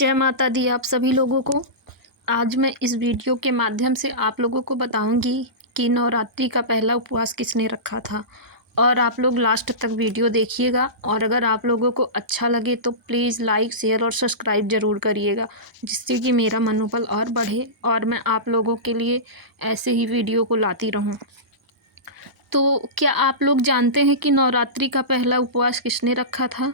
जय माता दी आप सभी लोगों को। आज मैं इस वीडियो के माध्यम से आप लोगों को बताऊंगी कि नवरात्रि का पहला उपवास किसने रखा था। और आप लोग लास्ट तक वीडियो देखिएगा और अगर आप लोगों को अच्छा लगे तो प्लीज़ लाइक शेयर और सब्सक्राइब ज़रूर करिएगा, जिससे कि मेरा मनोबल और बढ़े और मैं आप लोगों के लिए ऐसे ही वीडियो को लाती रहूं। तो क्या आप लोग जानते हैं कि नवरात्रि का पहला उपवास किसने रखा था?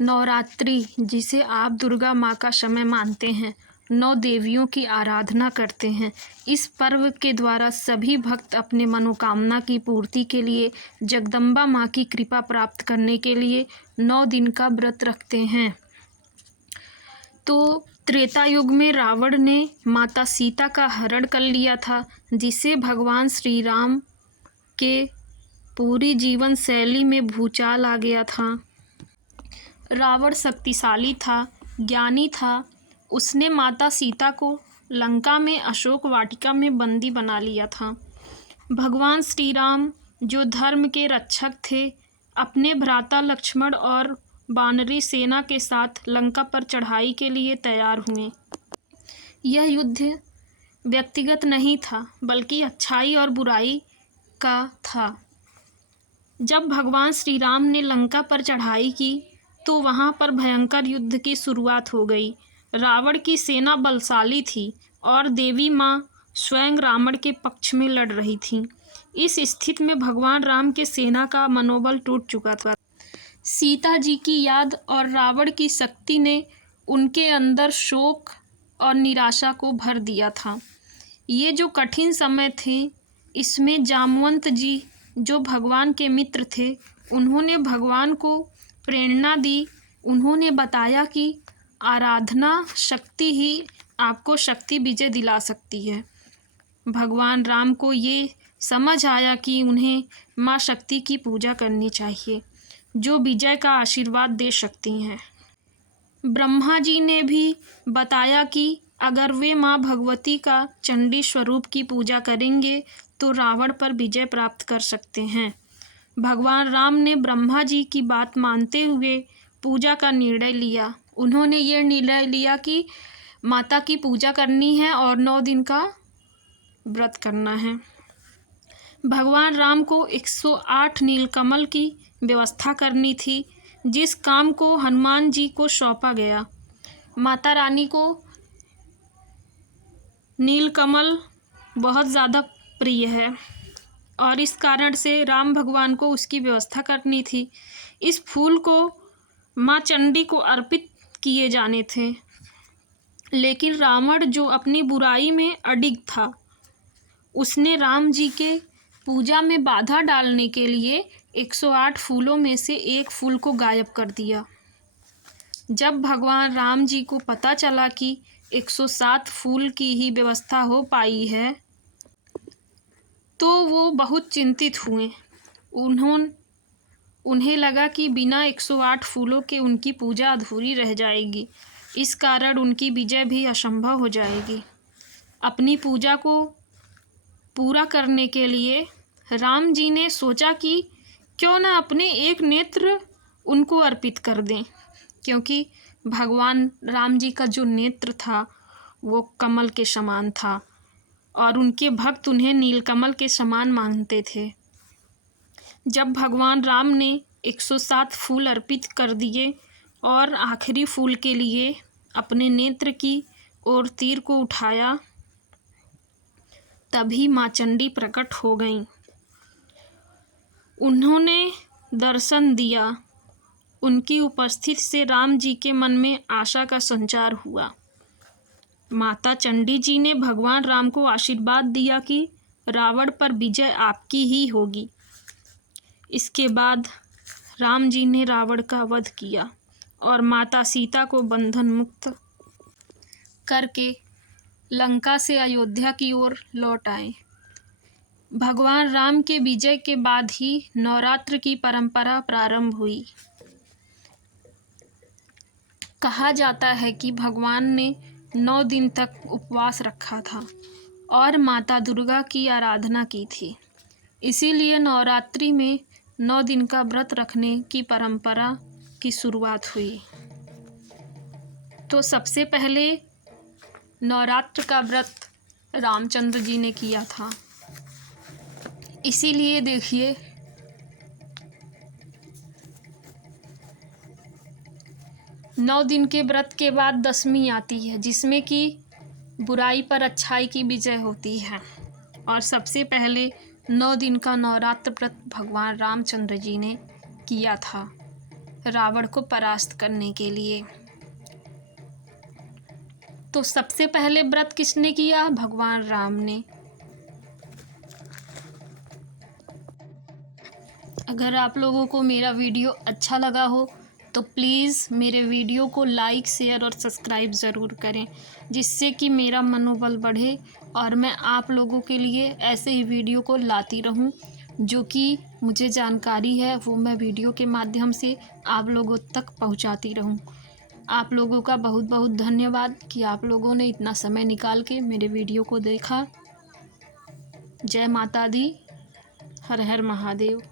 नवरात्रि, जिसे आप दुर्गा माँ का समय मानते हैं, 9 देवियों की आराधना करते हैं। इस पर्व के द्वारा सभी भक्त अपने मनोकामना की पूर्ति के लिए जगदम्बा माँ की कृपा प्राप्त करने के लिए 9 दिन का व्रत रखते हैं। तो त्रेता युग में रावण ने माता सीता का हरण कर लिया था, जिसे भगवान श्री राम के पूरी जीवन शैली में भूचाल आ गया था। रावण शक्तिशाली था, ज्ञानी था। उसने माता सीता को लंका में अशोक वाटिका में बंदी बना लिया था। भगवान श्री राम, जो धर्म के रक्षक थे, अपने भ्राता लक्ष्मण और वानरी सेना के साथ लंका पर चढ़ाई के लिए तैयार हुए। यह युद्ध व्यक्तिगत नहीं था, बल्कि अच्छाई और बुराई का था। जब भगवान श्री राम ने लंका पर चढ़ाई की तो वहां पर भयंकर युद्ध की शुरुआत हो गई। रावण की सेना बलशाली थी और देवी माँ स्वयं रावण के पक्ष में लड़ रही थी। इस स्थिति में भगवान राम के सेना का मनोबल टूट चुका था। सीता जी की याद और रावण की शक्ति ने उनके अंदर शोक और निराशा को भर दिया था। ये जो कठिन समय थे, इसमें जामवंत जी, जो भगवान के मित्र थे, उन्होंने भगवान को प्रेरणा दी। उन्होंने बताया कि आराधना शक्ति ही आपको शक्ति विजय दिला सकती है। भगवान राम को ये समझ आया कि उन्हें माँ शक्ति की पूजा करनी चाहिए, जो विजय का आशीर्वाद दे सकती हैं। ब्रह्मा जी ने भी बताया कि अगर वे माँ भगवती का चंडी स्वरूप की पूजा करेंगे तो रावण पर विजय प्राप्त कर सकते हैं। भगवान राम ने ब्रह्मा जी की बात मानते हुए पूजा का निर्णय लिया। उन्होंने ये निर्णय लिया कि माता की पूजा करनी है और 9 दिन का व्रत करना है। भगवान राम को 108 नीलकमल की व्यवस्था करनी थी, जिस काम को हनुमान जी को सौंपा गया। माता रानी को नीलकमल बहुत ज़्यादा प्रिय है और इस कारण से राम भगवान को उसकी व्यवस्था करनी थी। इस फूल को माँ चंडी को अर्पित किए जाने थे, लेकिन रावण, जो अपनी बुराई में अडिग था, उसने राम जी के पूजा में बाधा डालने के लिए 108 फूलों में से एक फूल को गायब कर दिया। जब भगवान राम जी को पता चला कि 107 फूल की ही व्यवस्था हो पाई है, तो वो बहुत चिंतित हुए। उन्हें लगा कि बिना 108 फूलों के उनकी पूजा अधूरी रह जाएगी। इस कारण उनकी विजय भी असंभव हो जाएगी। अपनी पूजा को पूरा करने के लिए राम जी ने सोचा कि क्यों न अपने एक नेत्र उनको अर्पित कर दें, क्योंकि भगवान राम जी का जो नेत्र था वो कमल के समान था और उनके भक्त उन्हें नीलकमल के समान मानते थे। जब भगवान राम ने 107 फूल अर्पित कर दिए और आखिरी फूल के लिए अपने नेत्र की ओर तीर को उठाया, तभी माँ चंडी प्रकट हो गईं। उन्होंने दर्शन दिया। उनकी उपस्थिति से राम जी के मन में आशा का संचार हुआ। माता चंडी जी ने भगवान राम को आशीर्वाद दिया कि रावण पर विजय आपकी ही होगी। इसके बाद राम जी ने रावण का वध किया और माता सीता को बंधन मुक्त करके लंका से अयोध्या की ओर लौट आए। भगवान राम के विजय के बाद ही नवरात्र की परंपरा प्रारंभ हुई। कहा जाता है कि भगवान ने 9 दिन तक उपवास रखा था और माता दुर्गा की आराधना की थी। इसीलिए नवरात्रि में 9 दिन का व्रत रखने की परंपरा की शुरुआत हुई। तो सबसे पहले नवरात्र का व्रत रामचंद्र जी ने किया था, इसीलिए देखिए 9 दिन के व्रत के बाद दशमी आती है, जिसमें कि बुराई पर अच्छाई की विजय होती है। और सबसे पहले 9 दिन का नवरात्र व्रत भगवान रामचंद्र जी ने किया था रावण को परास्त करने के लिए। तो सबसे पहले व्रत किसने किया? भगवान राम ने। अगर आप लोगों को मेरा वीडियो अच्छा लगा हो तो प्लीज़ मेरे वीडियो को लाइक, शेयर और सब्सक्राइब ज़रूर करें, जिससे कि मेरा मनोबल बढ़े और मैं आप लोगों के लिए ऐसे ही वीडियो को लाती रहूं। जो कि मुझे जानकारी है वो मैं वीडियो के माध्यम से आप लोगों तक पहुंचाती रहूं। आप लोगों का बहुत बहुत धन्यवाद कि आप लोगों ने इतना समय निकाल के मेरे वीडियो को देखा। जय माता दी, हर हर महादेव।